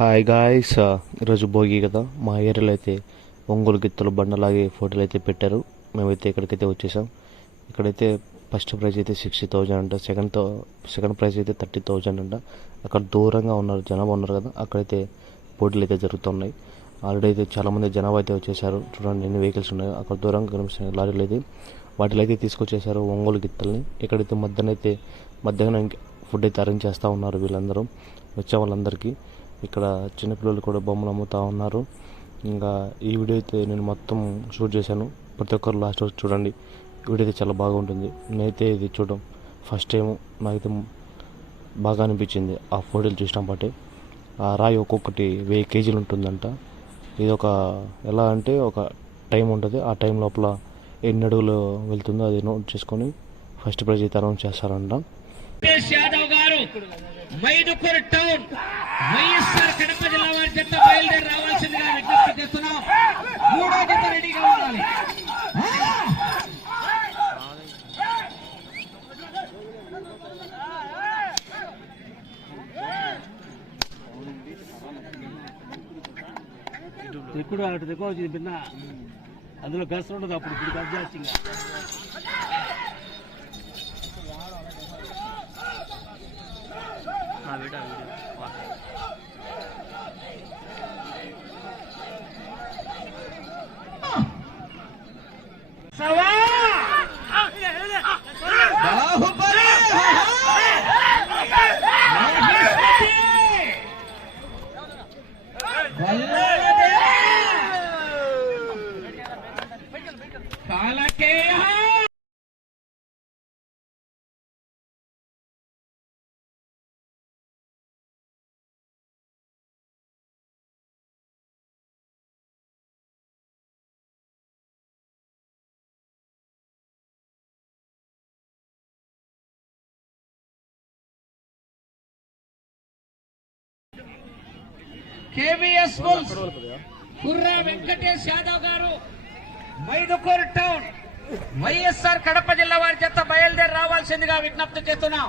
Hi guys ఈరోజు భోగి కదా. మా ఏరియాలో అయితే ఒంగోలు గిత్తలు బండలాగే ఫోటోలు అయితే పెట్టారు. మేమైతే ఇక్కడికైతే వచ్చేసాం. ఇక్కడైతే ఫస్ట్ ప్రైజ్ అయితే సిక్స్టీ థౌజండ్ అంట. సెకండ్తో సెకండ్ ప్రైజ్ అయితే థర్టీ థౌజండ్ అంట. అక్కడ దూరంగా ఉన్నారు జనాభా ఉన్నారు కదా. అక్కడైతే పోటీలు అయితే జరుగుతున్నాయి. ఆల్రెడీ అయితే చాలామంది జనాభా అయితే వచ్చేసారు. చూడండి ఎన్ని వెహికల్స్ ఉన్నాయో. అక్కడ దూరంగా కనిపిస్తున్నాయి లారీలు అయితే వాటిలో అయితే తీసుకొచ్చేసారు ఒంగోలు గిత్తల్ని. ఇక్కడైతే మధ్యన అయితే మధ్యాహ్నం ఫుడ్ అయితే అరేంజ్ చేస్తూ ఉన్నారు వీళ్ళందరూ వచ్చే వాళ్ళందరికీ. ఇక్కడ చిన్నపిల్లలు కూడా బొమ్మలు అమ్ముతూ ఉన్నారు. ఇంకా ఈ వీడియో అయితే నేను మొత్తం షూట్ చేశాను. ప్రతి ఒక్కరు లాస్ట్ వరకు చూడండి. వీడియో అయితే చాలా బాగుంటుంది నేనైతే ఇది చూడడం ఫస్ట్ టైం నాకైతే బాగా అనిపించింది. ఆ ఫోటోలు చూసినా బట్టి ఆ రాయి ఒక్కొక్కటి వెయ్యి కేజీలు ఉంటుందంట. ఇది ఒక ఎలా అంటే ఒక టైం ఉంటుంది. ఆ టైం లోపల ఎన్ని అడుగులు వెళ్తుందో అది నోట్ చేసుకొని ఫస్ట్ ప్రైజ్ అయితే అనౌన్స్ చేస్తారంట. యాదవ్ గారు మైదుకూరు టౌన్. వైఎస్ఆర్ కడప జిల్లా వారి చెత్త బయలుదేరి రావాల్సిందిగా విజ్ఞప్తి చేస్తున్నాం మూడో జత రెడీగా ఉండాలి ఎక్కువ అటు ఎక్కువ వచ్చింది భిన్న అందులో గస్ ఉండదు అప్పుడు ఇప్పుడు గజ్జాస్తింగా కేవీఎస్ బుల్స్ కుర్రా వెంకటేష్ యాదవ్ గారు మైదుకూరు టౌన్ వైఎస్ఆర్ కడప జిల్లా వారి చేత బయలుదేరి రావాల్సిందిగా విజ్ఞప్తి చేస్తున్నాం.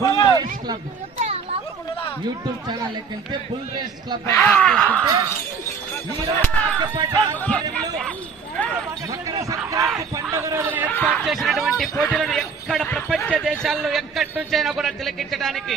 Bull race club YouTube channel వెళ్తే bull race club Makara Sankranti పండుగ రోజున ఏర్పాటు చేసినటువంటి పోటీలను ఎక్కడ ప్రపంచ దేశాల్లో ఎక్కడి నుంచైనా కూడా తిలకించడానికి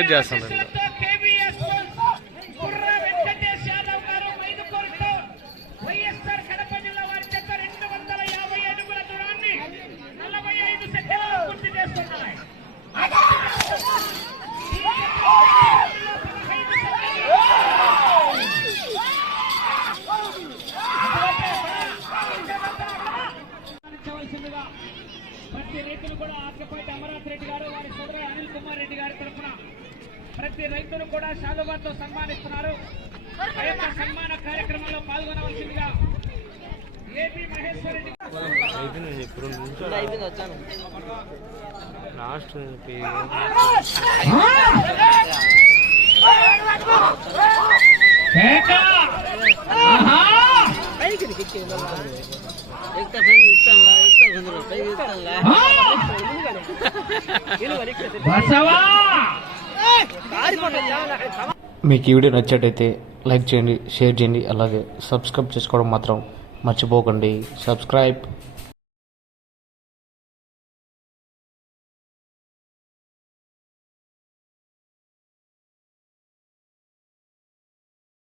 ఐదు సెకండ్లు పూర్తి రైతులు కూడా ఆర్కపాటి అమరావతి రెడ్డి గారు వారి సోదరు అనిల్ కుమార్ రెడ్డి గారి తరఫున ప్రతి రైతును కూడా శాలువాతో సన్మానిస్తున్నారు ఆ యొక్క సన్మాన కార్యక్రమంలో పాల్గొనవలసిందిగా ఏపీ మహేశ్వర్ రెడ్డి కేక! ఆహా! బసవా మీకు ఈ వీడియో నచ్చినట్టయితే లైక్ చేయండి షేర్ చేయండి అలాగే సబ్స్క్రైబ్ చేసుకోవడం మాత్రం మర్చిపోకండి. సబ్స్క్రైబ్.